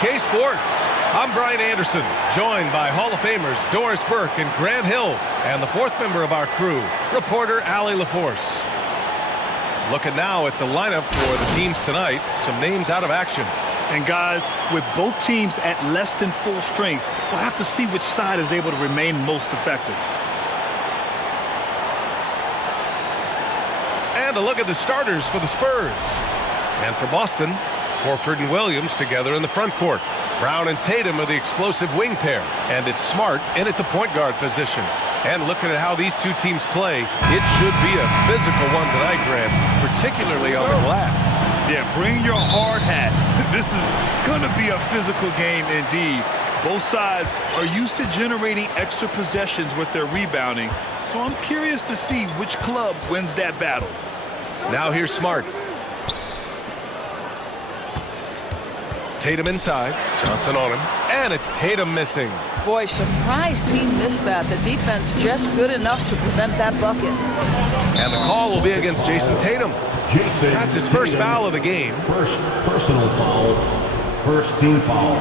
OK Sports. I'm Brian Anderson, joined by Hall of Famers Doris Burke and Grant Hill, and the fourth member of our crew, reporter Allie LaForce. Looking now at the lineup for the teams tonight, some names out of action. And guys, with both teams at less than full strength, we'll have to see which side is able to remain most effective. And a look at the starters for the Spurs. And for Boston, Horford and Williams together in the front court. Brown and Tatum are the explosive wing pair, and it's Smart in at the point guard position. And looking at how these two teams play, it should be a physical one tonight, Grant, particularly on the glass. Yeah, bring your hard hat. This is going to be a physical game indeed. Both sides are used to generating extra possessions with their rebounding, so I'm curious to see which club wins that battle. Now here's Smart. Tatum inside, Johnson on him, and it's Tatum missing. Boy, surprised he missed that. The defense just good enough to prevent that bucket. And the call will be against Jason Tatum. That's his first foul of the game. First personal foul, first team foul.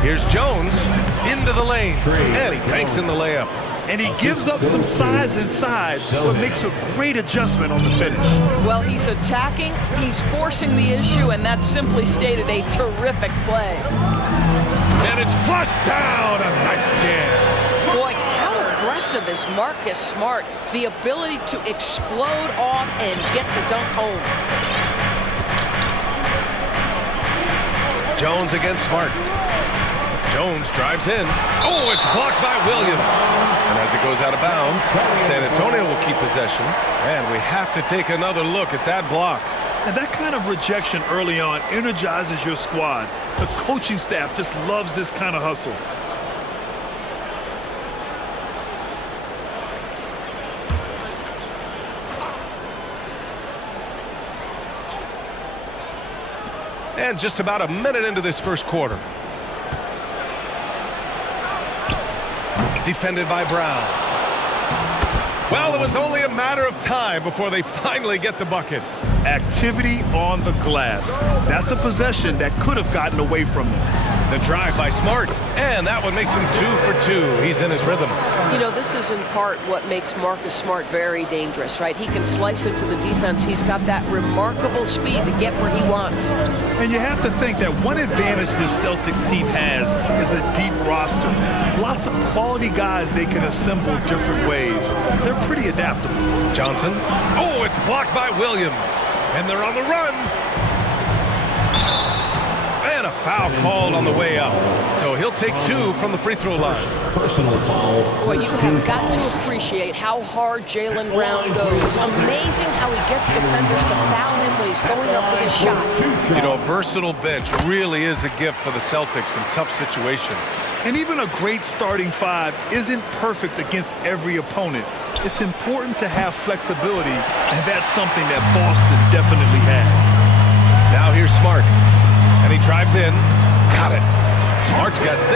Here's Jones into the lane, and he banks in the layup. And he gives up some size inside, but makes a great adjustment on the finish. Well, he's attacking, he's forcing the issue, and that's simply stated a terrific play. And it's flushed down, a nice jam. Boy, how aggressive is Marcus Smart? The ability to explode off and get the dunk home. Jones against Smart. Jones drives in. Oh, it's blocked by Williams. And as it goes out of bounds, San Antonio will keep possession. And we have to take another look at that block. And that kind of rejection early on energizes your squad. The coaching staff just loves this kind of hustle. And just about a minute into this first quarter. Defended by Brown. Well, it was only a matter of time before they finally get the bucket. Activity on the glass. That's a possession that could have gotten away from them. The drive by Smart, and that one makes him 2 for 2. He's in his rhythm. You know, this is in part what makes Marcus Smart very dangerous, right? He can slice into the defense. He's got that remarkable speed to get where he wants. And you have to think that one advantage this Celtics team has is a deep roster. Lots of quality guys they can assemble different ways. They're pretty adaptable. Johnson. Oh, it's blocked by Williams. And they're on the run. And a foul called on the way up. So he'll take 2 from the free throw line. Personal foul. Boy, you have got to appreciate how hard Jaylen Brown goes. Amazing how he gets defenders to foul him when he's going up with his shot. You know, a versatile bench really is a gift for the Celtics in tough situations. And even a great starting five isn't perfect against every opponent. It's important to have flexibility, and that's something that Boston definitely has. Now here's Smart. And he drives in. Got it. Smart's got 6.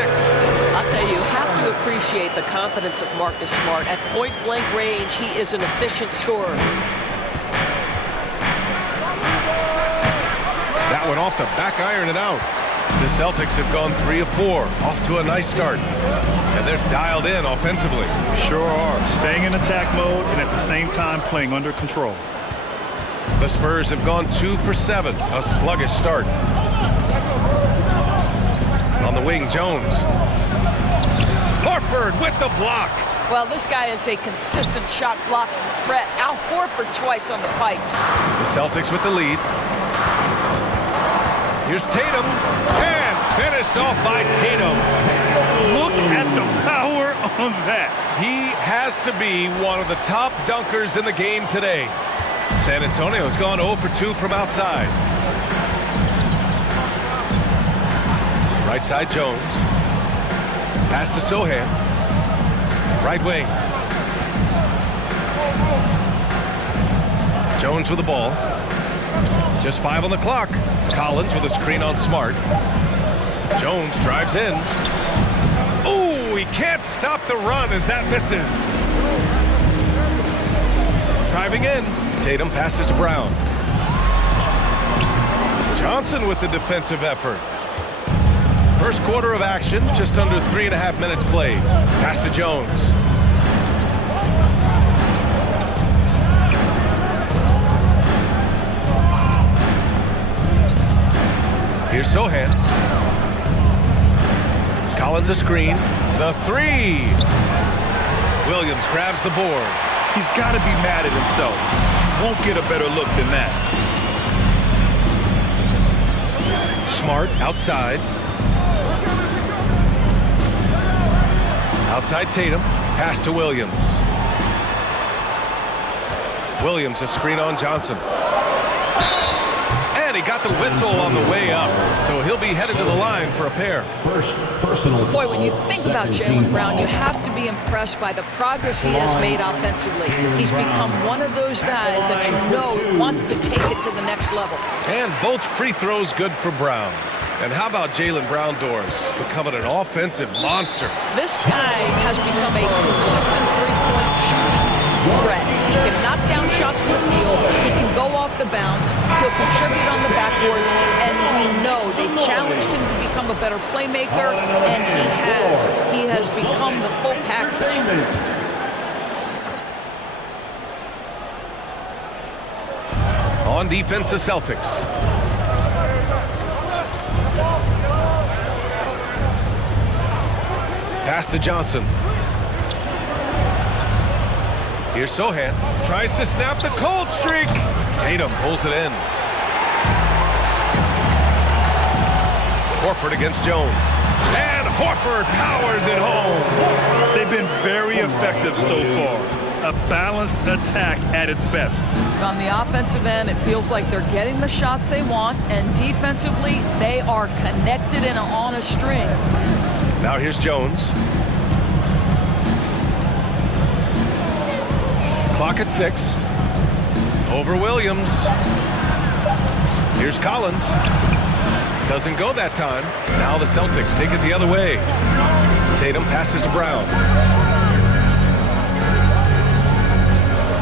I'll tell you, you have to appreciate the confidence of Marcus Smart. At point-blank range, he is an efficient scorer. That one off the back iron and out. The Celtics have gone 3 of 4, off to a nice start. And they're dialed in offensively. Sure are. Staying in attack mode and at the same time playing under control. The Spurs have gone 2 for 7, a sluggish start. On the wing, Jones. Horford with the block. Well, this guy is a consistent shot blocking threat. Al Horford twice on the pipes. The Celtics with the lead. Here's Tatum, and finished off by Tatum. Look at the power on that. He has to be one of the top dunkers in the game today. San Antonio's gone 0 for 2 from outside. Right side, Jones. Pass to Sohan. Right wing. Jones with the ball. Just 5 on the clock. Collins with a screen on Smart. Jones drives in. Oh, he can't stop the run as that misses. Moving in, Tatum passes to Brown. Johnson with the defensive effort. First quarter of action, just under 3.5 minutes played. Pass to Jones. Here's Sohan. Collins a screen. The three. Williams grabs the board. He's got to be mad at himself. Won't get a better look than that. Smart outside. Outside Tatum. Pass to Williams. Williams a screen on Johnson. And he got the whistle on the way up, so he'll be headed to the line for a pair. First personal foul. Boy, when you think about Jaylen Brown, you have to be impressed by the progress he has made offensively. He's become one of those guys that you know wants to take it to the next level. And both free throws good for Brown. And how about Jaylen Brown doors becoming an offensive monster? This guy has become a consistent three-point shooting threat. He can knock down shots from the field. He can go off the bounce. He'll contribute on the backboards. And we know they challenged him to become a better playmaker, and he has. He has become the full package. On defense, the Celtics. Pass to Johnson. Here's Sohan. Tries to snap the cold streak. Tatum pulls it in. Horford against Jones. And Horford powers it home. They've been very effective so far. A balanced attack at its best. On the offensive end, it feels like they're getting the shots they want, and defensively, they are connected and on a string. Now here's Jones. Clock at 6. Over Williams. Here's Collins. Doesn't go that time. Now the Celtics take it the other way. Tatum passes to Brown.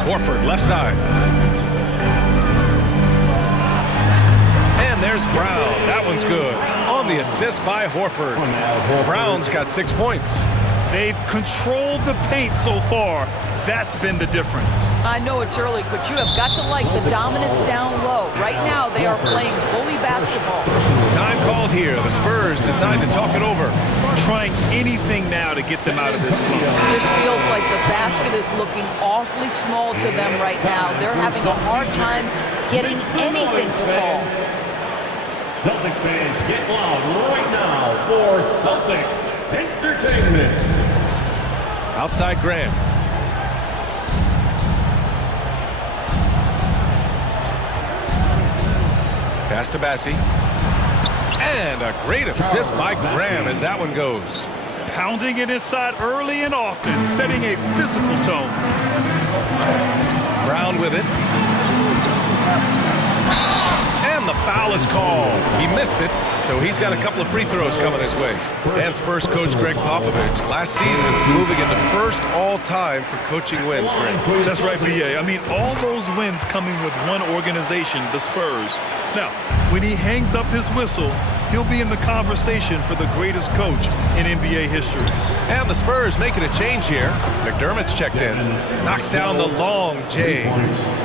Horford left side. And there's Brown. That one's good. On the assist by Horford. Brown's got 6 points. They've controlled the paint so far. That's been the difference. I know it's early, but you have got to like the dominance down low. Right now, they are playing bully basketball. Time called here. The Spurs decide to talk it over. Trying anything now to get them out of this slump. It just feels like the basket is looking awfully small to them right now. They're having a hard time getting anything to fall. Celtic fans, get loud right now for Celtic Entertainment. Outside Graham. Pass to Bassi. And a great assist by Graham as that one goes. Pounding it inside early and often, setting a physical tone. Brown with it. And the foul is called. He missed it, so he's got a couple of free throws coming his way. Dan Spurs coach Greg Popovich, last season moving into first all-time for coaching wins, Greg. That's right, B.A. I mean, all those wins coming with one organization, the Spurs. Now, when he hangs up his whistle, he'll be in the conversation for the greatest coach in NBA history. And the Spurs making a change here. McDermott's checked in. Knocks down the long J.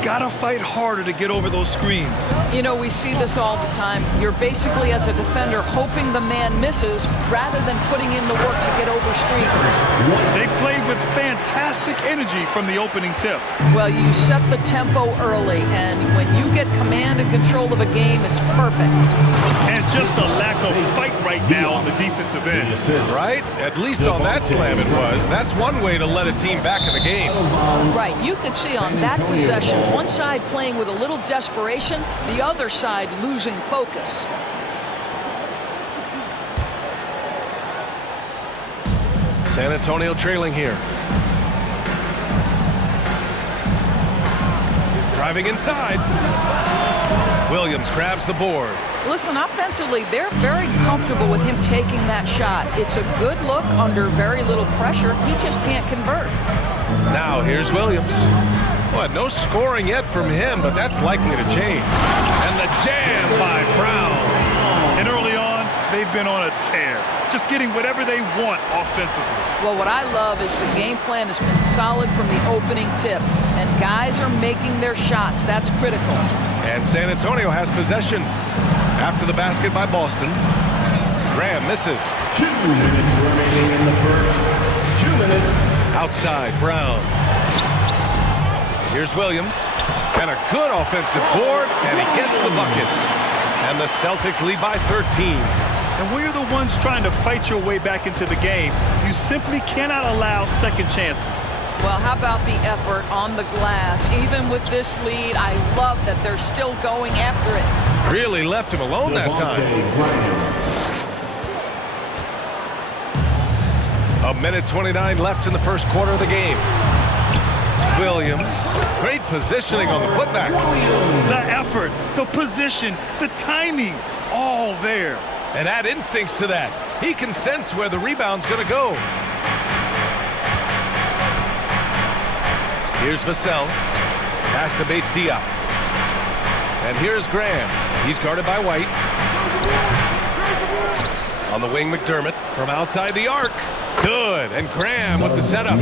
Gotta fight harder to get over those screens. You know, we see this all the time. You're basically, as a defender, hoping the man misses rather than putting in the work to get over screens. They played with fantastic energy from the opening tip. Well, you set the tempo early, and when you get command and control of a game, it's perfect. And just a lack of fight right now on the defensive end. Right? At least on that slam it was. That's one way to let a team back in the game. Right. You could see on that possession, one side playing with a little desperation, the other side losing focus. San Antonio trailing here. Driving inside. Williams grabs the board. Listen, offensively, they're very comfortable with him taking that shot. It's a good look under very little pressure. He just can't convert. Now here's Williams. Well, no scoring yet from him, but that's likely to change. And the jam by Brown. And early on, they've been on a tear, just getting whatever they want offensively. Well, what I love is the game plan has been solid from the opening tip, and guys are making their shots. That's critical. And San Antonio has possession. After the basket by Boston, Graham misses. 2 minutes remaining in the first. 2 minutes. Outside, Brown. Here's Williams. And a good offensive board, and he gets the bucket. And the Celtics lead by 13. And when you're the ones trying to fight your way back into the game, you simply cannot allow second chances. Well, how about the effort on the glass? Even with this lead, I love that they're still going after it. Really left him alone that time. A minute 29 left in the first quarter of the game. Williams, great positioning on the putback. The effort, the position, the timing, all there. And add instincts to that. He can sense where the rebound's going to go. Here's Vassell. Pass to Bates Diop. And here's Graham. He's guarded by White. On the wing, McDermott from outside the arc. Good. And Graham with the setup.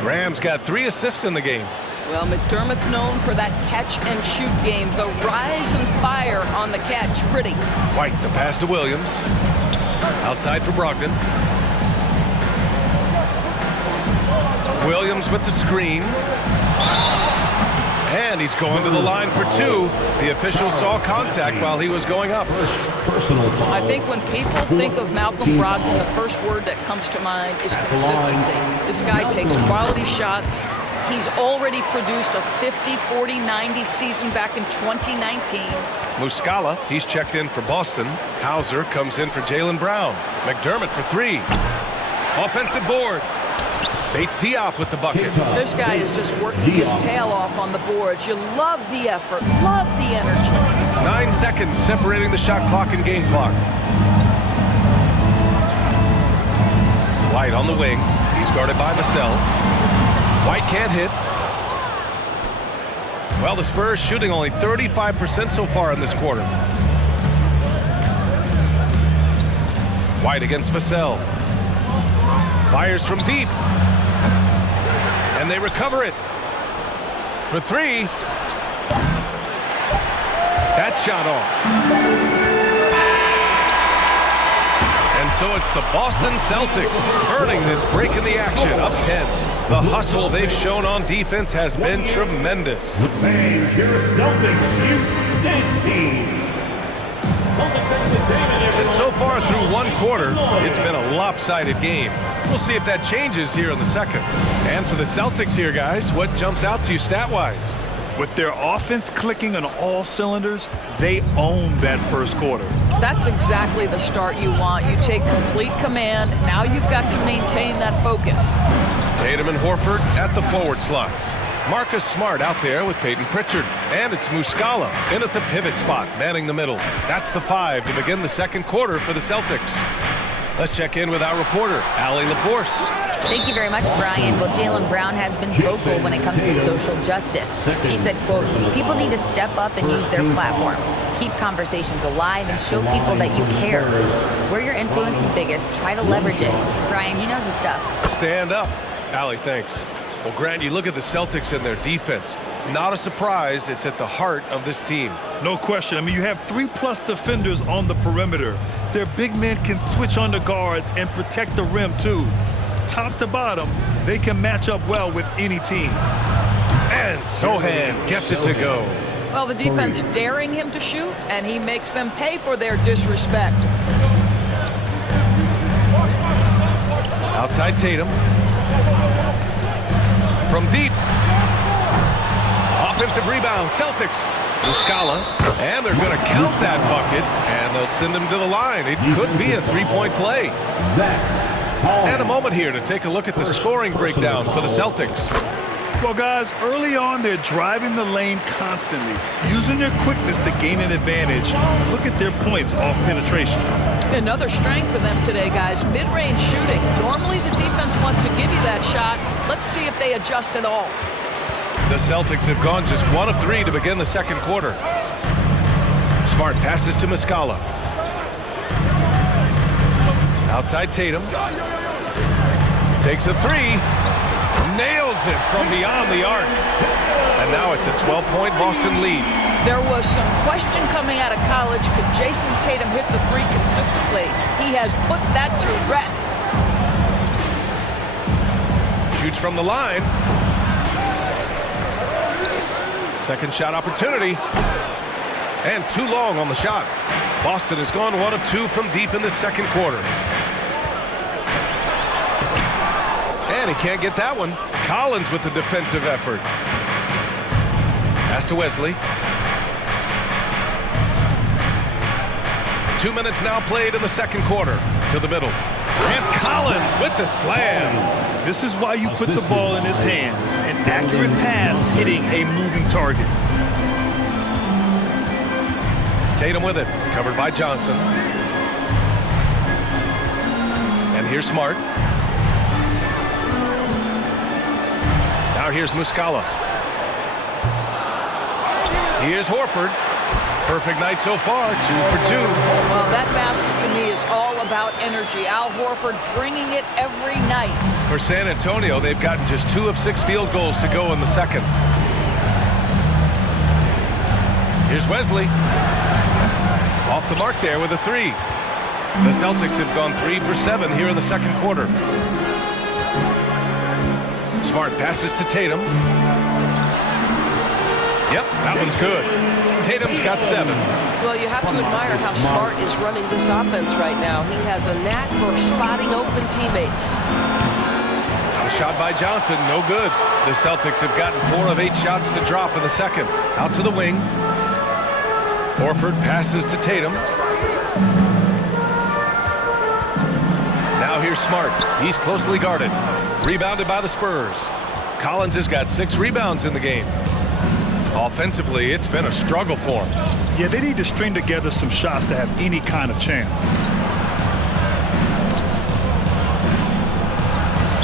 Graham's got 3 assists in the game. Well, McDermott's known for that catch-and-shoot game. The rise and fire on the catch. Pretty. White, the pass to Williams. Outside for Brogdon. Williams with the screen. And he's going to the line for 2. The official saw contact while he was going up. Personal foul. I think when people think of Malcolm Brogdon, the first word that comes to mind is consistency. This guy takes quality shots. He's already produced a 50, 40, 90 season back in 2019. Muscala, he's checked in for Boston. Hauser comes in for Jaylen Brown. McDermott for 3. Offensive board. Bates Diop with the bucket. This guy is just working his tail off on the boards. You love the effort, love the energy. 9 seconds separating the shot clock and game clock. White on the wing. He's guarded by Vassell. White can't hit. Well, the Spurs shooting only 35% so far in this quarter. White against Vassell. Fires from deep. And they recover it. For 3. That shot off. And so it's the Boston Celtics earning this break in the action, up 10. The hustle they've shown on defense has been tremendous. And your Celtics Youth Dance Team. And so far through 1 quarter, it's been a lopsided game. We'll see if that changes here in the second. And for the Celtics here, guys, what jumps out to you stat-wise? With their offense clicking on all cylinders, they own that first quarter. That's exactly the start you want. You take complete command. Now you've got to maintain that focus. Tatum and Horford at the forward slots. Marcus Smart out there with Peyton Pritchard. And it's Muscala in at the pivot spot, manning the middle. That's the 5 to begin the second quarter for the Celtics. Let's check in with our reporter, Allie LaForce. Thank you very much, Brian. Well, Jaylen Brown has been vocal when it comes to social justice. He said, quote, "People need to step up and use their platform. Keep conversations alive and show people that you care. Where your influence is biggest, try to leverage it." Brian, he knows his stuff. Stand up. Allie, thanks. Well, Grant, you look at the Celtics and their defense. Not a surprise, it's at the heart of this team. No question. I mean, you have 3+ defenders on the perimeter. Their big men can switch on the guards and protect the rim, too. Top to bottom, they can match up well with any team. And Sohan gets it to go. Well, the defense daring him to shoot, and he makes them pay for their disrespect. Outside Tatum. From deep. Offensive rebound, Celtics. Muscala. And they're going to count that bucket, and they'll send him to the line. It could be a 3-point play. And a moment here to take a look at the scoring breakdown for the Celtics. Well, guys, early on, they're driving the lane constantly, using their quickness to gain an advantage. Look at their points off penetration. Another strength for them today, guys, mid-range shooting. Normally the defense wants to give you that shot. Let's see if they adjust at all. The Celtics have gone just 1 of 3 to begin the second quarter. Smart passes to Muscala. Outside Tatum. Takes a 3. Nails it from beyond the arc. And now it's a 12-point Boston lead. There was some question coming out of college. Could Jason Tatum hit the 3 consistently? He has put that to rest. Shoots from the line. Second shot opportunity. And too long on the shot. Boston has gone 1 of 2 from deep in the second quarter. And he can't get that one. Collins with the defensive effort. Pass to Wesley. 2 minutes now played in the second quarter. To the middle. And Collins with the slam. This is why you put the ball in his hands. An accurate pass hitting a moving target. Tatum with it. Covered by Johnson. And here's Smart. Now here's Muscala. Here's Horford. Perfect night so far, 2 for 2. Well, that master to me is all about energy. Al Horford bringing it every night. For San Antonio, they've gotten just 2 of 6 field goals to go in the second. Here's Wesley. Off the mark there with a 3. The Celtics have gone 3 for 7 here in the second quarter. Smart passes to Tatum. Yep, that one's good. Tatum's got 7. Well, you have to admire how Smart is running this offense right now. He has a knack for spotting open teammates. A shot by Johnson, no good. The Celtics have gotten 4 of 8 shots to drop in the second. Out to the wing. Horford passes to Tatum. Now here's Smart. He's closely guarded. Rebounded by the Spurs. Collins has got 6 rebounds in the game. Offensively, it's been a struggle for him. Yeah, they need to string together some shots to have any kind of chance.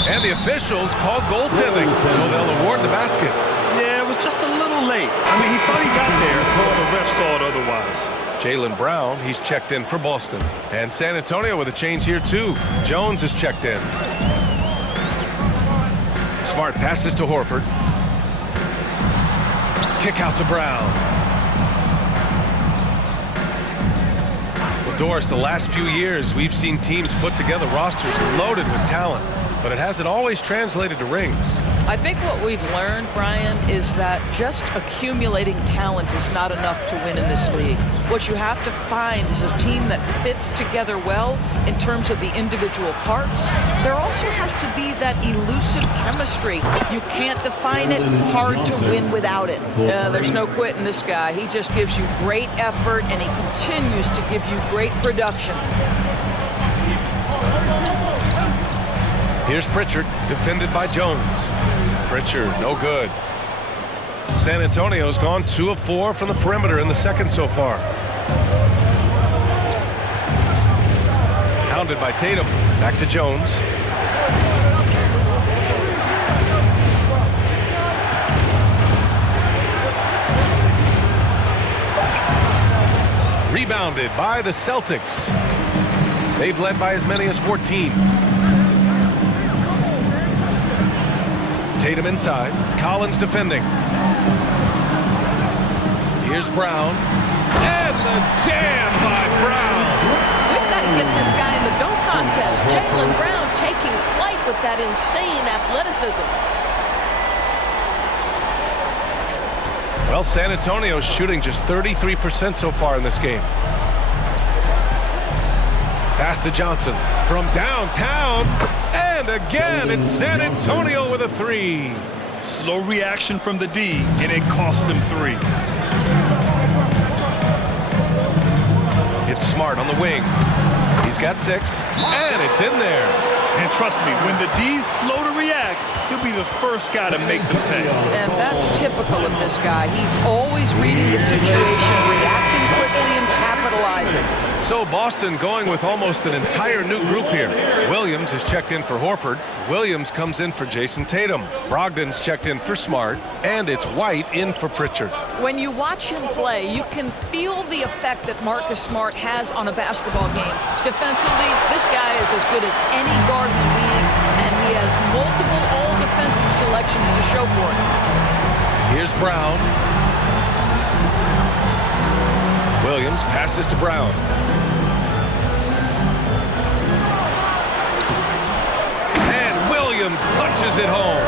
And the officials called goaltending, so they'll award the basket. Yeah, it was just a little late. I mean, he thought he got there, but the ref saw it otherwise. Jaylen Brown, he's checked in for Boston. And San Antonio with a change here, too. Jones is checked in. Smart passes to Horford. Kick out to Brown. Well, Doris, the last few years, we've seen teams put together rosters loaded with talent, but it hasn't always translated to rings. I think what we've learned, Brian, is that just accumulating talent is not enough to win in this league. What you have to find is a team that fits together well in terms of the individual parts. There also has to be that elusive chemistry. You can't define it, hard to win without it. There's no quitting this guy. He just gives you great effort, and he continues to give you great production. Here's Pritchard, defended by Jones. Pritchard, no good. San Antonio's gone 2 of 4 from the perimeter in the second so far. Hounded by Tatum. Back to Jones. Rebounded by the Celtics. They've led by as many as 14. Tatum inside. Collins defending. Here's Brown. And the jam by Brown. We've got to get this guy in the dunk contest. Jaylen Brown taking flight with that insane athleticism. Well, San Antonio's shooting just 33% so far in this game. Pass to Johnson from downtown. And again, it's San Antonio with a 3. Slow reaction from the D, and it cost them 3. It's Smart on the wing. He's got 6, and it's in there. And trust me, when the D's slow to react, he'll be the first guy to make them pay. And that's typical of this guy. He's always reading the situation, reacting quickly and capitalizing. So Boston going with almost an entire new group here. Williams is checked in for Horford. Williams comes in for Jason Tatum. Brogdon's checked in for Smart. And it's White in for Pritchard. When you watch him play, you can feel the effect that Marcus Smart has on a basketball game. Defensively, this guy is as good as any guard in the league, and he has multiple all-defensive selections to show for it. Here's Brown. Williams passes to Brown. And Williams punches it home.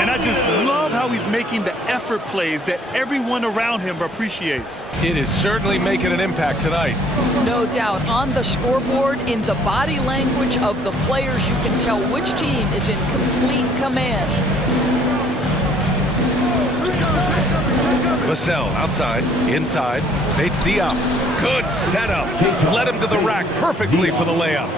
And I just love how he's making the effort plays that everyone around him appreciates. It is certainly making an impact tonight. No doubt. On the scoreboard, in the body language of the players, you can tell which team is in complete command. Vassell outside, inside, Bates Diop. Good setup. Led him to the rack perfectly for the layup.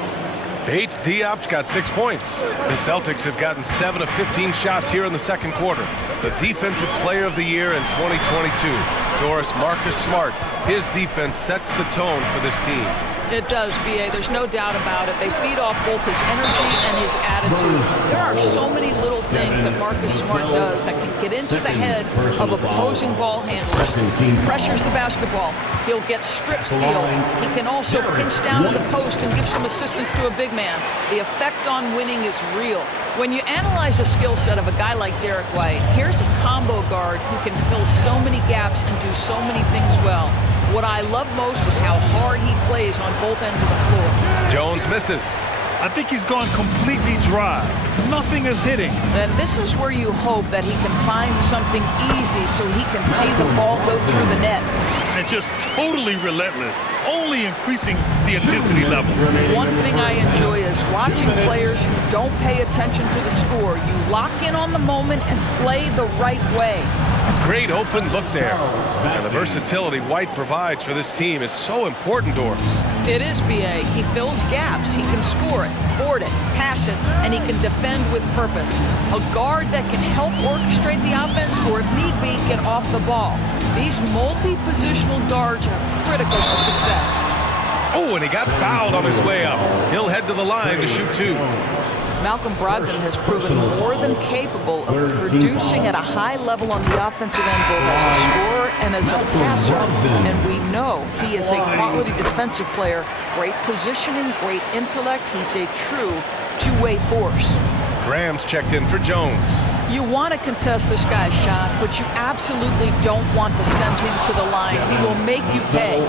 Bates Diop's got 6 points. The Celtics have gotten 7 of 15 shots here in the second quarter. The Defensive Player of the Year in 2022, Doris Marcus Smart. His defense sets the tone for this team. It does, B.A. There's no doubt about it. They feed off both his energy and his attitude. There are so many little things that Marcus Smart does that can get into the head of opposing ball handlers. Pressures the basketball. He'll get strip steals. He can also pinch down in the post and give some assistance to a big man. The effect on winning is real. When you analyze the skill set of a guy like Derek White, here's a combo guard who can fill so many gaps and do so many things well. What I love most is how hard he plays on both ends of the floor. Jones misses. I think he's gone completely dry. Nothing is hitting. And this is where you hope that he can find something easy so he can see the ball go through the net. And just totally relentless, only increasing the intensity level. One thing I enjoy is watching players who don't pay attention to the score. You lock in on the moment and play the right way. Great open look there. And the versatility White provides for this team is so important, Doris. It is, B.A. He fills gaps. He can score it, board it, pass it, and he can defend with purpose. A guard that can help orchestrate the offense or, if need be, get off the ball. These multi-positional guards are critical to success. Oh, and he got fouled on his way up. He'll head to the line to shoot 2. Malcolm Brogdon has proven more than capable of producing at a high level on the offensive end, both as a scorer and as a passer. And we know he is a quality defensive player. Great positioning, great intellect. He's a true two-way force. Graham's checked in for Jones. You want to contest this guy's shot, but you absolutely don't want to send him to the line. He will make you pay.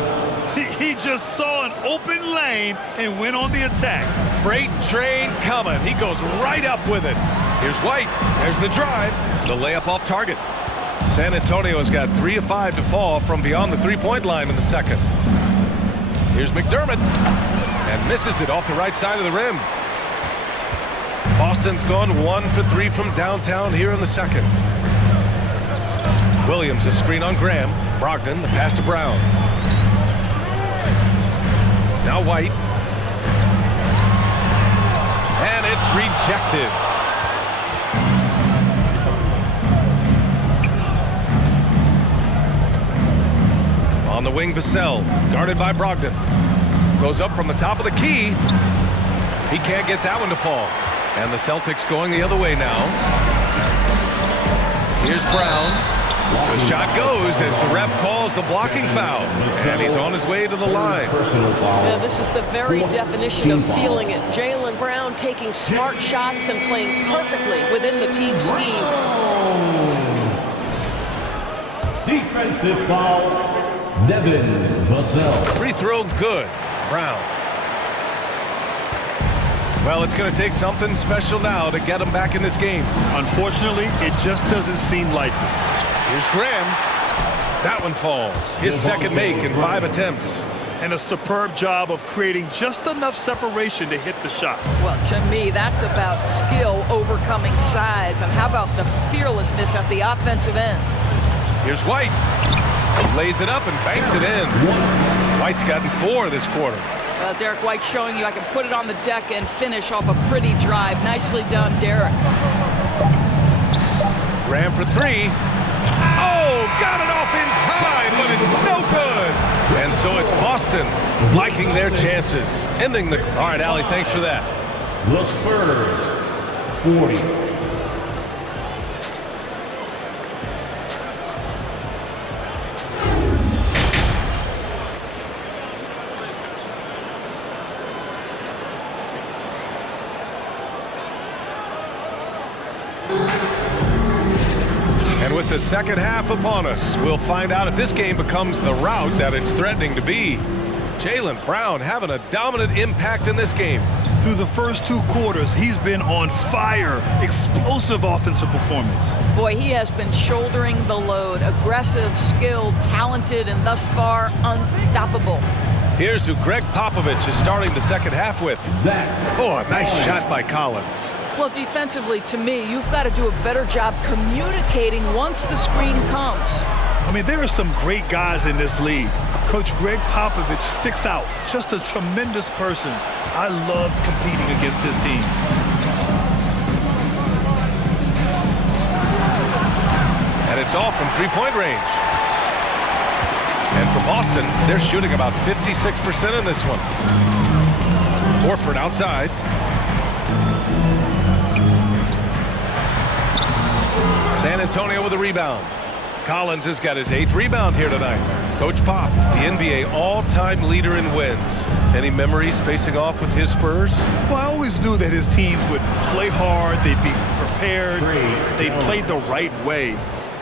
He just saw an open lane and went on the attack. Freight train coming. He goes right up with it. Here's White. There's the drive. The layup off target. San Antonio's got 3 of 5 to fall from beyond the three-point line in the second. Here's McDermott. And misses it off the right side of the rim. Boston's gone 1 for 3 from downtown here in the second. Williams a screen on Graham. Brogdon the pass to Brown. Now White. And it's rejected. On the wing, Vassell, guarded by Brogdon. Goes up from the top of the key. He can't get that one to fall. And the Celtics going the other way now. Here's Brown. The shot goes as the ref calls the blocking foul. And he's on his way to the line. Yeah, this is the very definition of feeling it. Jaylen Brown taking smart shots and playing perfectly within the team schemes. Defensive foul, Devin Vassell. Free throw good. Brown. Well, it's going to take something special now to get him back in this game. Unfortunately, it just doesn't seem likely. Here's Graham. That one falls. His second make in 5 attempts. And a superb job of creating just enough separation to hit the shot. Well, to me, that's about skill overcoming size. And how about the fearlessness at the offensive end? Here's White. Lays it up and banks it in. White's gotten 4 this quarter. Derek White showing you I can put it on the deck and finish off a pretty drive. Nicely done, Derek. Graham for 3. Oh, got it off in time, but it's no good. And so it's Boston liking their chances. Ending the... All right, Allie, thanks for that. The Spurs, 40. And with the second half upon us, we'll find out if this game becomes the rout that it's threatening to be. Jaylen Brown having a dominant impact in this game. Through the first 2 quarters, he's been on fire. Explosive offensive performance. Boy, he has been shouldering the load. Aggressive, skilled, talented, and thus far unstoppable. Here's who Greg Popovich is starting the second half with. Oh, a nice shot by Collins. Well, defensively, to me, you've got to do a better job communicating once the screen comes. I mean, there are some great guys in this league. Coach Greg Popovich sticks out. Just a tremendous person. I loved competing against his teams. And it's all from three-point range. And for Boston, they're shooting about 56% in this one. Horford outside. San Antonio with a rebound. Collins has got his 8th rebound here tonight. Coach Pop, the NBA all-time leader in wins. Any memories facing off with his Spurs? Well, I always knew that his teams would play hard, they'd be prepared, they'd play the right way.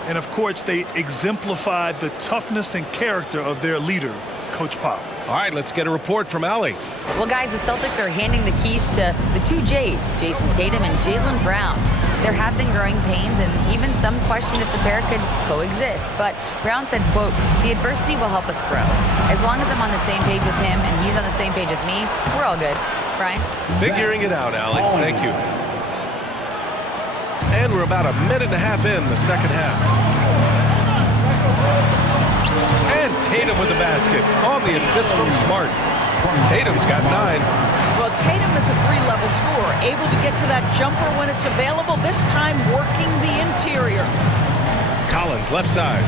And of course, they exemplified the toughness and character of their leader, Coach Pop. All right, let's get a report from Allie. Well, guys, the Celtics are handing the keys to the 2 J's, Jason Tatum and Jaylen Brown. There have been growing pains, and even some question if the pair could coexist. But Brown said, quote, "The adversity will help us grow. As long as I'm on the same page with him and he's on the same page with me, we're all good." Brian? Figuring it out, Allie. Thank you. And we're about a minute and a half in the second half. And Tatum with the basket on the assist from Smart. Tatum's got 9. Well, Tatum is a 3-level scorer, able to get to that jumper when it's available, this time working the interior. Collins, left side.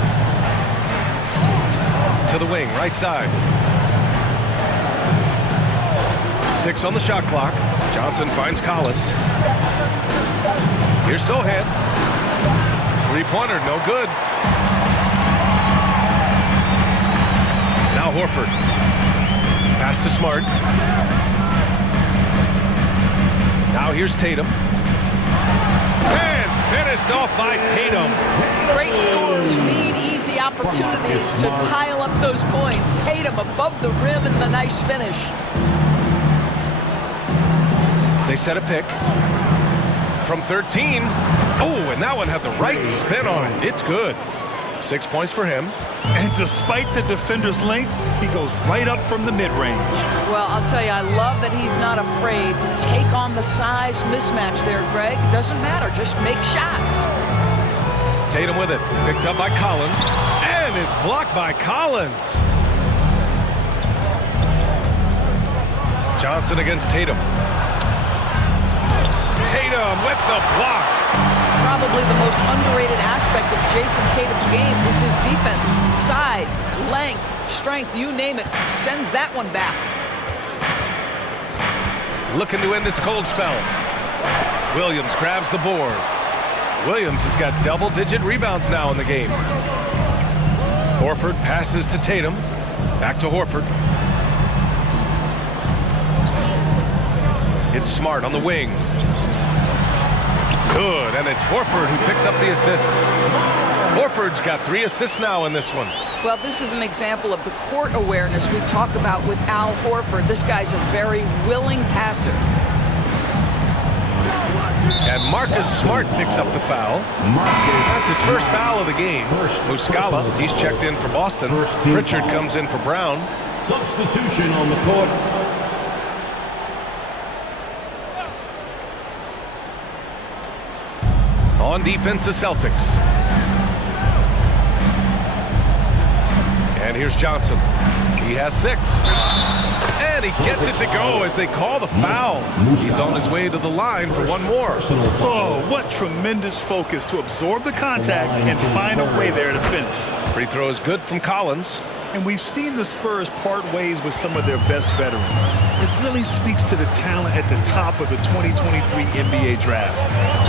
To the wing, right side. 6 on the shot clock. Johnson finds Collins. Here's Sohan. 3-pointer, no good. Now Horford. Pass to Smart. Now here's Tatum. And finished off by Tatum. Great scorers need easy opportunities to pile up those points. Tatum above the rim and the nice finish. They set a pick. From 13. Oh, and that one had the right spin on it. It's good. 6 points for him. And despite the defender's length, he goes right up from the mid-range. Well, I'll tell you, I love that he's not afraid to take on the size mismatch there, Greg. Doesn't matter, just make shots. Tatum with it, picked up by Collins, and it's blocked by Collins. Johnson against Tatum. Tatum with the block. Probably the most underrated aspect of Jason Tatum's game is his defense. Size, length, strength, you name it, sends that one back. Looking to end this cold spell. Williams grabs the board. Williams has got double-digit rebounds now in the game. Horford passes to Tatum. Back to Horford. It's Smart on the wing. Good, and it's Horford who picks up the assist. Horford's got 3 assists now in this one. Well, this is an example of the court awareness we talk about with Al Horford. This guy's a very willing passer. And Marcus Smart picks up the foul. That's his first foul of the game. Muscala, he's checked in for Boston. Pritchard comes in for Brown. Substitution on the court. On defense, the Celtics. And here's Johnson. He has 6. And he gets it to go as they call the foul. He's on his way to the line for one more. Oh, what tremendous focus to absorb the contact and find a way there to finish. Free throw is good from Collins. And we've seen the Spurs part ways with some of their best veterans. It really speaks to the talent at the top of the 2023 NBA draft.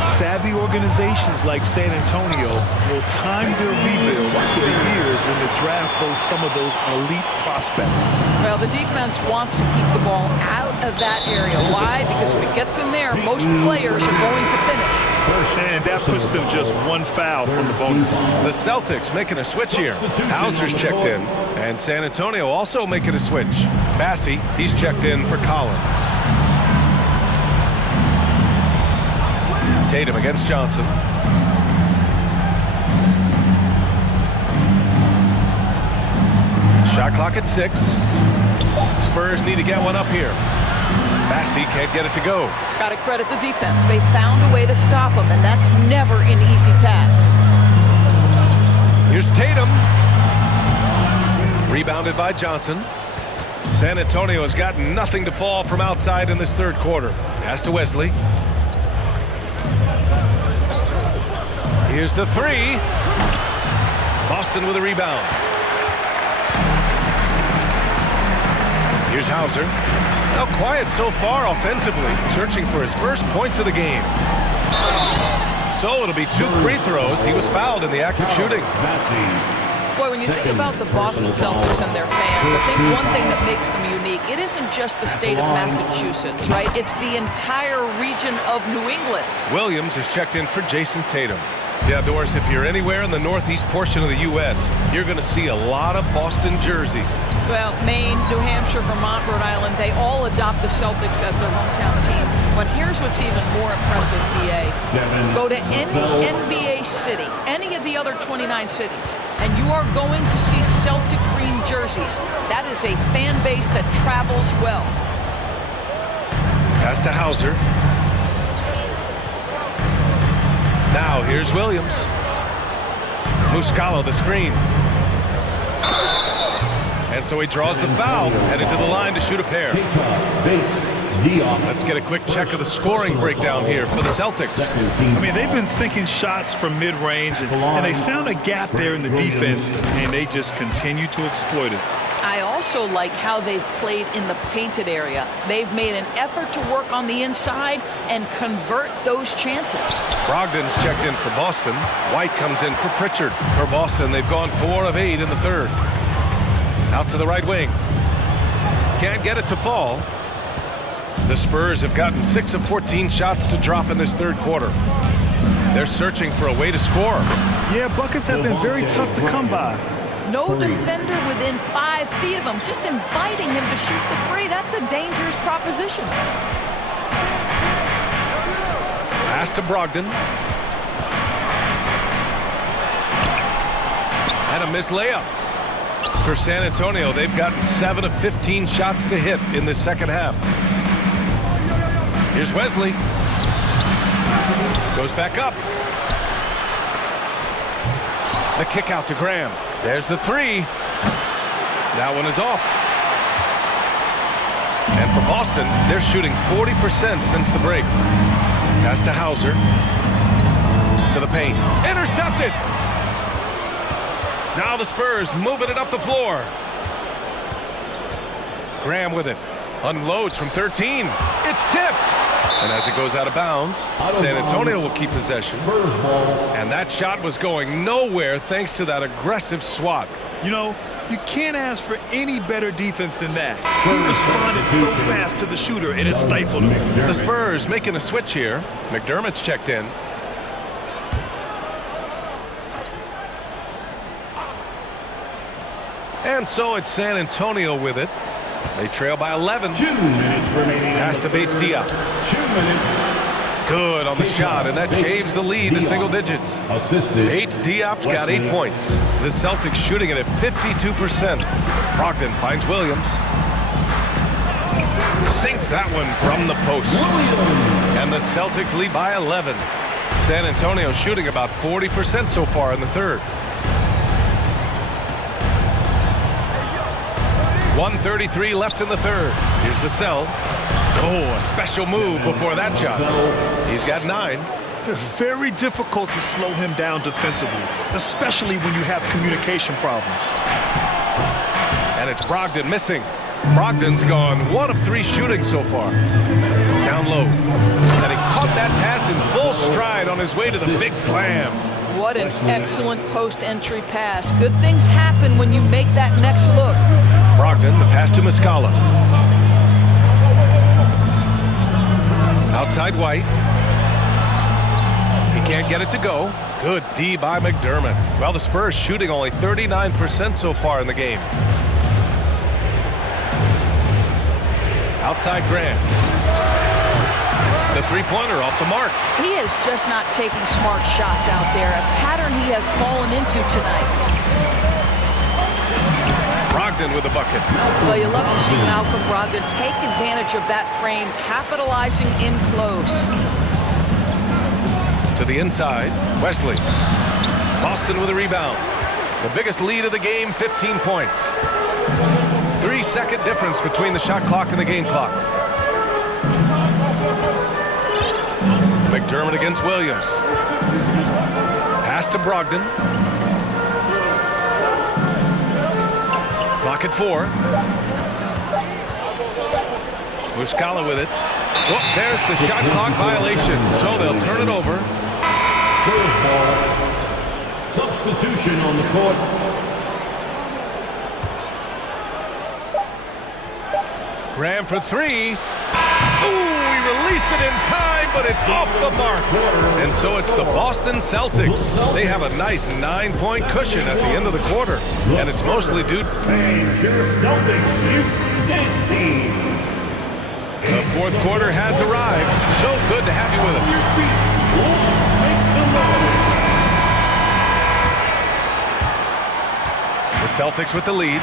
Savvy organizations like San Antonio will time their rebuilds to the years when the draft boasts some of those elite prospects. Well, the defense wants to keep the ball out of that area. Why? Because if it gets in there, most players are going to finish. And that puts them just one foul from the bonus. The Celtics making a switch here. Hauser's checked in. And San Antonio also making a switch. Massey, he's checked in for Collins. Tatum against Johnson. Shot clock at 6. Spurs need to get one up here. Massey can't get it to go. Got to credit the defense. They found a way to stop him, and that's never an easy task. Here's Tatum. Rebounded by Johnson. San Antonio has got nothing to fall from outside in this third quarter. Pass to Wesley. Here's the 3. Boston with a rebound. Here's Hauser. Now quiet so far offensively, searching for his first points of the game. So it'll be 2 free throws. He was fouled in the act of shooting. Boy, when you think about the Boston Celtics and their fans, I think one thing that makes them unique, it isn't just the state of Massachusetts, right? It's the entire region of New England. Williams is checked in for Jason Tatum. Yeah, Doris, if you're anywhere in the northeast portion of the U.S., you're going to see a lot of Boston jerseys. Well, Maine, New Hampshire, Vermont, Rhode Island, they all adopt the Celtics as their hometown team. But here's what's even more impressive, BA. Go to any NBA city, any of the other 29 cities, and you are going to see Celtic green jerseys. That is a fan base that travels well. Pass to Hauser. Now here's Williams. Muscala the screen. And so he draws the foul, headed to the line to shoot a pair. Let's get a quick check of the scoring breakdown here for the Celtics. I mean, they've been sinking shots from mid-range, and they found a gap there in the defense, and they just continue to exploit it. I also like how they've played in the painted area. They've made an effort to work on the inside and convert those chances. Brogdon's checked in for Boston. White comes in for Pritchard. For Boston, they've gone 4 of 8 in the third. Out to the right wing. Can't get it to fall. The Spurs have gotten 6 of 14 shots to drop in this third quarter. They're searching for a way to score. Yeah, buckets have been very tough to come by. No defender within 5 feet of him, just inviting him to shoot the 3. That's a dangerous proposition. Pass to Brogdon. And a missed layup. For San Antonio, they've gotten 7 of 15 shots to hit in the second half. Here's Wesley. Goes back up. The kick out to Graham. There's the 3. That one is off. And for Boston, they're shooting 40% since the break. Pass to Hauser. To the paint. Intercepted! Now the Spurs moving it up the floor. Graham with it. Unloads from 13. It's tipped. And as it goes out of bounds, San Antonio will keep possession. And that shot was going nowhere thanks to that aggressive swat. You know, you can't ask for any better defense than that. He responded so fast to the shooter, and it stifled him. The Spurs making a switch here. McDermott's checked in. And so it's San Antonio with it. They trail by 11. 2 minutes remaining. Pass to Bates Diop. 2 minutes. Good on the shot, and that shaves the lead to single digits. Assisted. Bates Diop's got 8 points. The Celtics shooting it at 52%. Brogdon finds Williams. Sinks that one from the post. And the Celtics lead by 11. San Antonio shooting about 40% so far in the third. 1:33 left in the third. Here's Vassell. Oh, a special move before that shot. He's got 9. Very difficult to slow him down defensively, especially when you have communication problems. And it's Brogdon missing. Brogdon's gone 1 of 3 shooting so far. Down low. And he caught that pass in full stride on his way to the big slam. What an excellent post-entry pass. Good things happen when you make that next look. Brogdon, the pass to Muscala. Outside White. He can't get it to go. Good D by McDermott. Well, the Spurs shooting only 39% so far in the game. Outside Grant. The three-pointer off the mark. He is just not taking smart shots out there, a pattern he has fallen into tonight. Brogdon with the bucket. Well, you love to see Malcolm Brogdon take advantage of that frame, capitalizing in close. To the inside, Wesley. Boston with a rebound. The biggest lead of the game, 15 points. 3-second difference between the shot clock and the game clock. McDermott against Williams. Pass to Brogdon. Clock at 4. Muscala with it. Oh, there's the shot clock violation, so they'll turn it over. Spurs ball. Substitution on the court. Graham for 3. Ooh, he released it in time, but it's off the mark. And so it's the Boston Celtics. They have a nice 9-point cushion at the end of the quarter. And it's mostly due to Your Celtics dance team. the fourth quarter has arrived. So good to have you with us. The Celtics with the lead.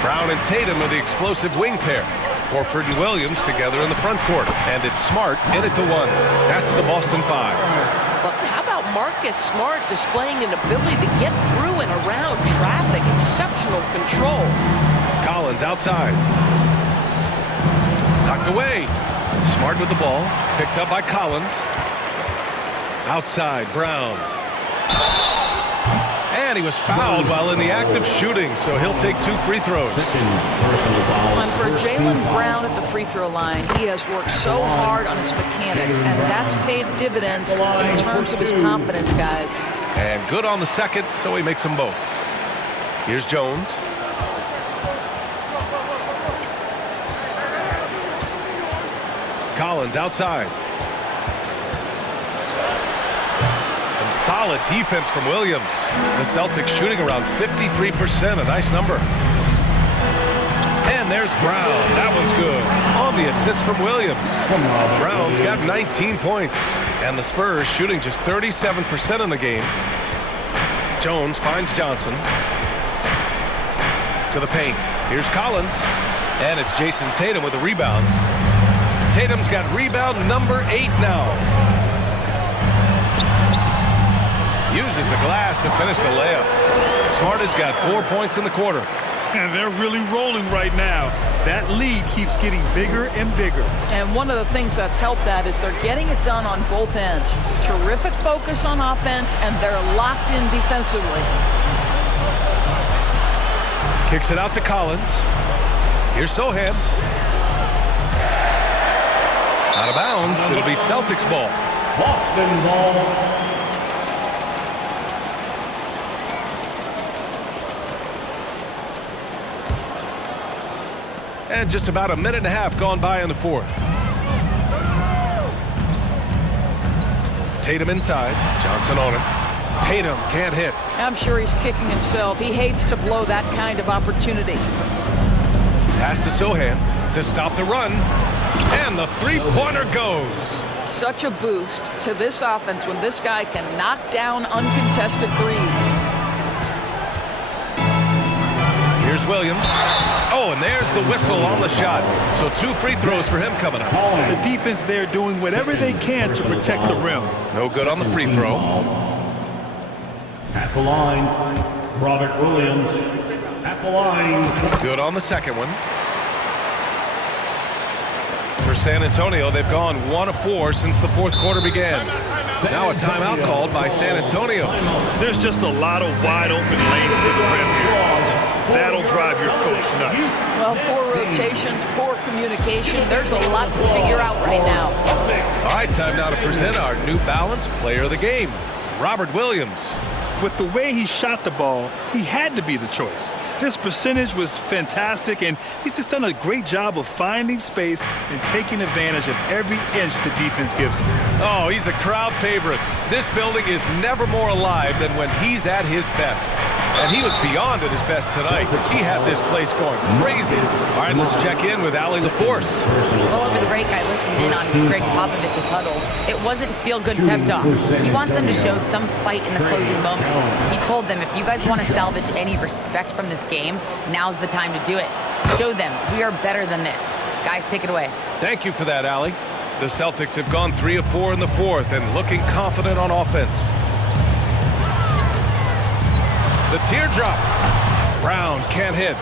Brown and Tatum are the explosive wing pair. Horford and Williams together in the front court. And it's Smart in at the 1. That's the Boston 5. But how about Marcus Smart displaying an ability to get through and around traffic? Exceptional control. Collins outside. Knocked away. Smart with the ball. Picked up by Collins. Outside, Brown. And he was fouled while in the act of shooting, so he'll take 2 free throws. And for Jaylen Brown at the free throw line, he has worked so hard on his mechanics, and that's paid dividends in terms of his confidence, guys. And good on the second, so he makes them both. Here's Jones. Collins outside. Solid defense from Williams. The Celtics shooting around 53%, a nice number. And there's Brown. That one's good. On the assist from Williams. Brown's got 19 points. And the Spurs shooting just 37% in the game. Jones finds Johnson. To the paint. Here's Collins. And it's Jason Tatum with a rebound. Tatum's got rebound number 8 now. Uses the glass to finish the layup. Smart has got 4 points in the quarter. And they're really rolling right now. That lead keeps getting bigger and bigger. And one of the things that's helped that is they're getting it done on both ends. Terrific focus on offense, and they're locked in defensively. Kicks it out to Collins. Here's Sohan. Out of bounds. It'll be Celtics ball. Boston ball. And just about a minute and a half gone by in the fourth. Tatum inside. Johnson on him. Tatum can't hit. I'm sure he's kicking himself. He hates to blow that kind of opportunity. Pass to Sohan to stop the run. And the three-pointer goes. Such a boost to this offense when this guy can knock down uncontested threes. Here's Williams. Oh, and there's the whistle on the shot. So 2 free throws for him coming up. The defense there doing whatever they can to protect the rim. No good on the free throw. At the line, Robert Williams. At the line. Good on the second one. For San Antonio, they've gone 1 of 4 since the fourth quarter began. Now a timeout called by San Antonio. There's just a lot of wide open lanes to the rim here. That'll drive your coach nuts. Well, poor rotations, poor communication. There's a lot to figure out right now. All right, time now to present our New Balance Player of the Game, Robert Williams. With the way he shot the ball, he had to be the choice. His percentage was fantastic, and he's just done a great job of finding space and taking advantage of every inch the defense gives him. Oh, he's a crowd favorite. This building is never more alive than when he's at his best. And he was beyond at his best tonight. He had this place going crazy. All right, let's check in with Allie LaForce. Well, over the break, I listened in on Greg Popovich's huddle. It wasn't feel-good pep talk. He wants them to show some fight in the closing moments. He told them, if you guys want to salvage any respect from this game, now's the time to do it. Show them we are better than this. Guys, take it away. Thank you for that, Allie. The Celtics have gone 3 of 4 in the fourth and looking confident on offense. The teardrop. Brown can't hit.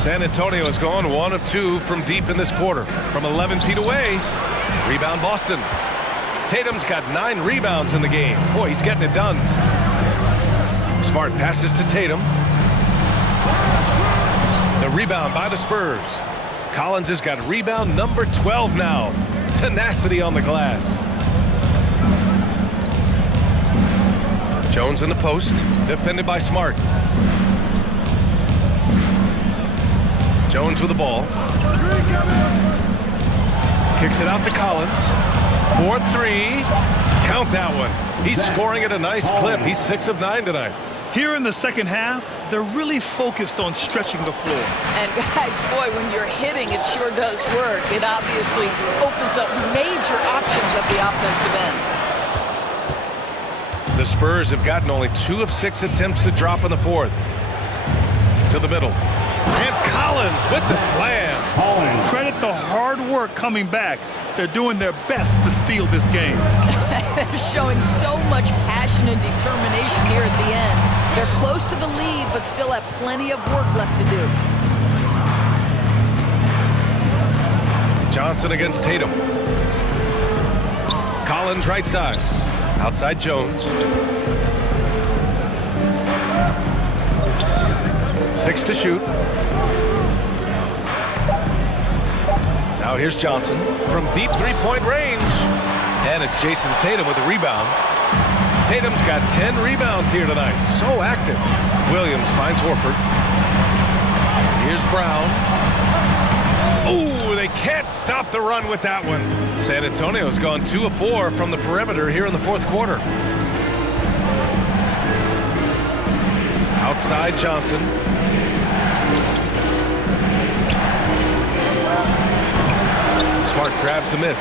San Antonio has gone 1 of 2 from deep in this quarter. From 11 feet away. Rebound Boston. Tatum's got 9 rebounds in the game. Boy, he's getting it done. Smart passes to Tatum. The rebound by the Spurs. Collins has got rebound number 12 now. Tenacity on the glass. Jones in the post, defended by Smart. Jones with the ball. Kicks it out to Collins. 4-3. Count that one. He's scoring at a nice clip. He's 6 of 9 tonight. Here in the second half, they're really focused on stretching the floor. And guys, boy, when you're hitting, it sure does work. It obviously opens up major options at the offensive end. The Spurs have gotten only 2 of 6 attempts to drop in the fourth. To the middle. And Collins with the slam. Credit the hard work coming back. They're doing their best to steal this game. They're showing so much passion and determination here at the end. They're close to the lead, but still have plenty of work left to do. Johnson against Tatum. Collins right side. Outside Jones. 6 to shoot. Now here's Johnson from deep three-point range. And it's Jason Tatum with the rebound. Tatum's got 10 rebounds here tonight. So active. Williams finds Horford. Here's Brown. Ooh, they can't stop the run with that one. San Antonio's gone 2 of 4 from the perimeter here in the fourth quarter. Outside Johnson. Smart grabs the miss.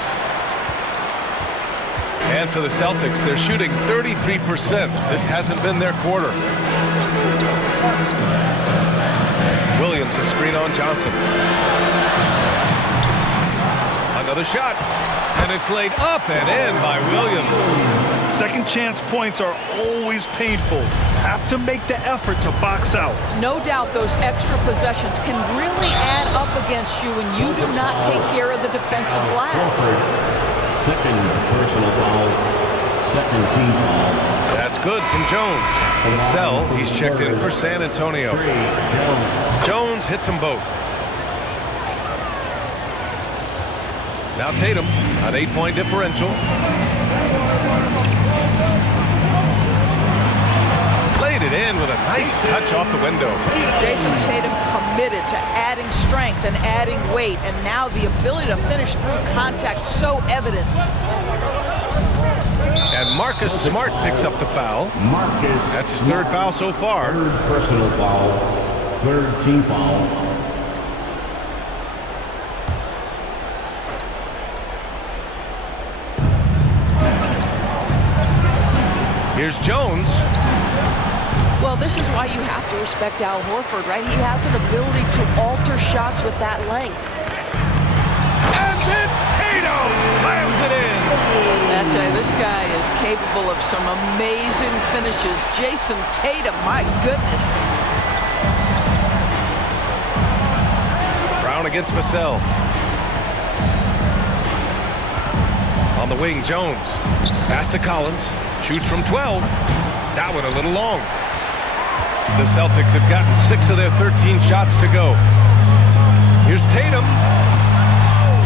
And for the Celtics, they're shooting 33%. This hasn't been their quarter. Williams a screen on Johnson. Another shot. And it's laid up and in by Williams. Second chance points are always painful. Have to make the effort to box out. No doubt those extra possessions can really add up against you when you do not take care of the defensive glass. Second personal foul. Second team foul. That's good from Jones. Vassell, he's checked in for San Antonio. Jones hits them both. Now Tatum, an 8-point differential. Laid it in with a nice touch off the window. Jason Tatum committed to adding strength and adding weight, and now the ability to finish through contact so evident. And Marcus Smart picks up the foul. That's his 3rd foul so far. Third personal foul. 3rd team foul. Here's Jones. Well, this is why you have to respect Al Horford, right? He has an ability to alter shots with that length. And then Tatum slams it in. I tell you, this guy is capable of some amazing finishes. Jason Tatum, my goodness. Brown against Vassell. On the wing, Jones. Pass to Collins. Shoots from 12. That one a little long. The Celtics have gotten 6 of their 13 shots to go. Here's Tatum.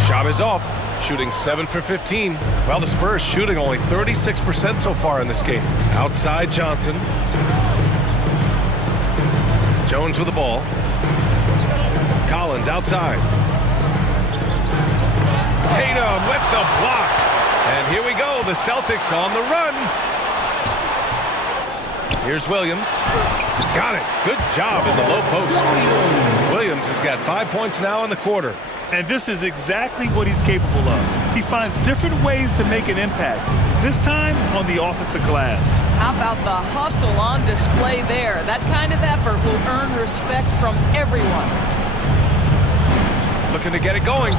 Shot is off, shooting 7 for 15. Well, the Spurs shooting only 36% so far in this game. Outside Johnson. Jones with the ball. Collins outside. Tatum with the block. And here we go, the Celtics on the run. Here's Williams. Got it. Good job in the low post. Williams has got 5 points now in the quarter. And this is exactly what he's capable of. He finds different ways to make an impact, this time on the offensive glass. How about the hustle on display there? That kind of effort will earn respect from everyone. Looking to get it going.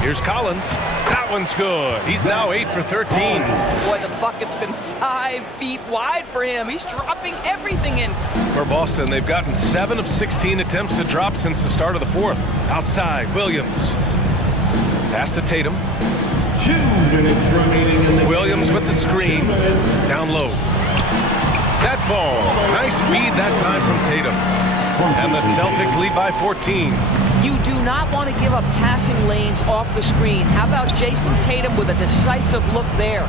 Here's Collins. That one's good. He's now 8 for 13. Boy, the bucket's been 5 feet wide for him. He's dropping everything in. For Boston, they've gotten 7 of 16 attempts to drop since the start of the fourth. Outside, Williams. Pass to Tatum. 2 minutes remaining in the Williams with the screen. Down low. That falls. Nice feed that time from Tatum. And the Celtics lead by 14. You do not want to give up passing lanes off the screen. How about Jason Tatum with a decisive look there?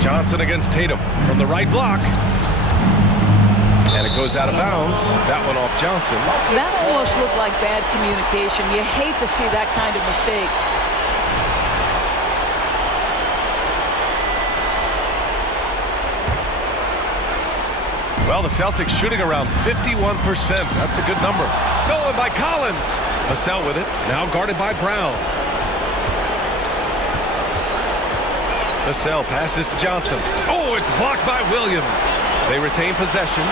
Johnson against Tatum from the right block. And it goes out of bounds. That one off Johnson. That almost looked like bad communication. You hate to see that kind of mistake. Well, the Celtics shooting around 51%. That's a good number. Stolen by Collins. Vassell with it. Now guarded by Brown. Vassell passes to Johnson. Oh, it's blocked by Williams. They retain possession.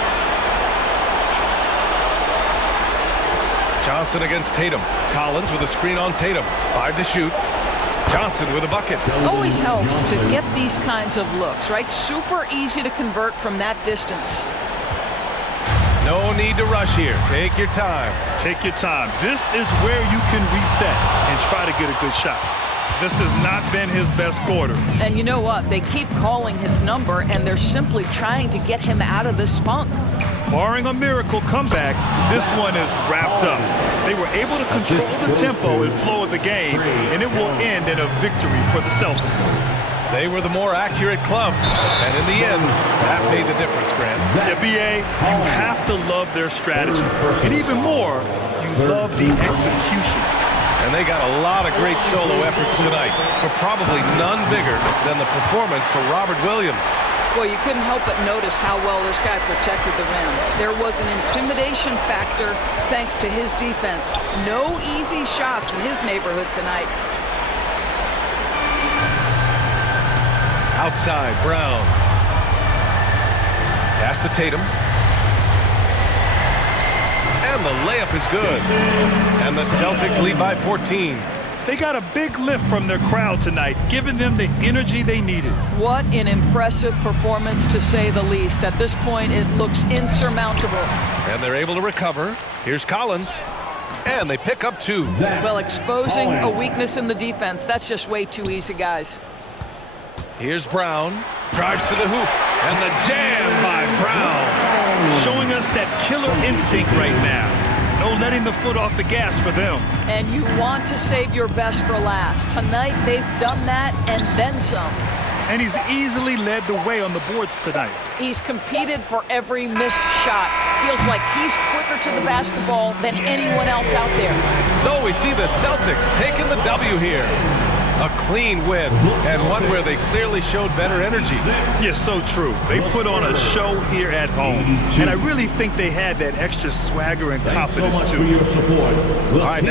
Johnson against Tatum. Collins with a screen on Tatum. 5 to shoot. Johnson with a bucket. Always helps to get these kinds of looks, right? Super easy to convert from that distance. No need to rush here. Take your time. Take your time. This is where you can reset and try to get a good shot. This has not been his best quarter. And you know what? They keep calling his number, and they're simply trying to get him out of this funk. Barring a miracle comeback, this one is wrapped up. They were able to control the tempo and flow of the game, and it will end in a victory for the Celtics. They were the more accurate club, and in the end, that made the difference, Grant. Yeah, B.A., you have to love their strategy. And even more, you love the execution. And they got a lot of great solo efforts tonight, but probably none bigger than the performance for Robert Williams. Well, you couldn't help but notice how well this guy protected the rim. There was an intimidation factor thanks to his defense. No easy shots in his neighborhood tonight. Outside, Brown. Pass to Tatum. And the layup is good. And the Celtics lead by 14. They got a big lift from their crowd tonight, giving them the energy they needed. What an impressive performance, to say the least. At this point, it looks insurmountable. And they're able to recover. Here's Collins. And they pick up 2. Well, exposing a weakness in the defense, that's just way too easy, guys. Here's Brown. Drives to the hoop. And the jam by Brown. Showing us that killer instinct right now. No letting the foot off the gas for them. And you want to save your best for last. Tonight, they've done that and then some. And he's easily led the way on the boards tonight. He's competed for every missed shot. Feels like he's quicker to the basketball than anyone else out there. So we see the Celtics taking the W here. A clean win, and one where they clearly showed better energy. Yes, so true. They put on a show here at home, and I really think they had that extra swagger and confidence too. All right, now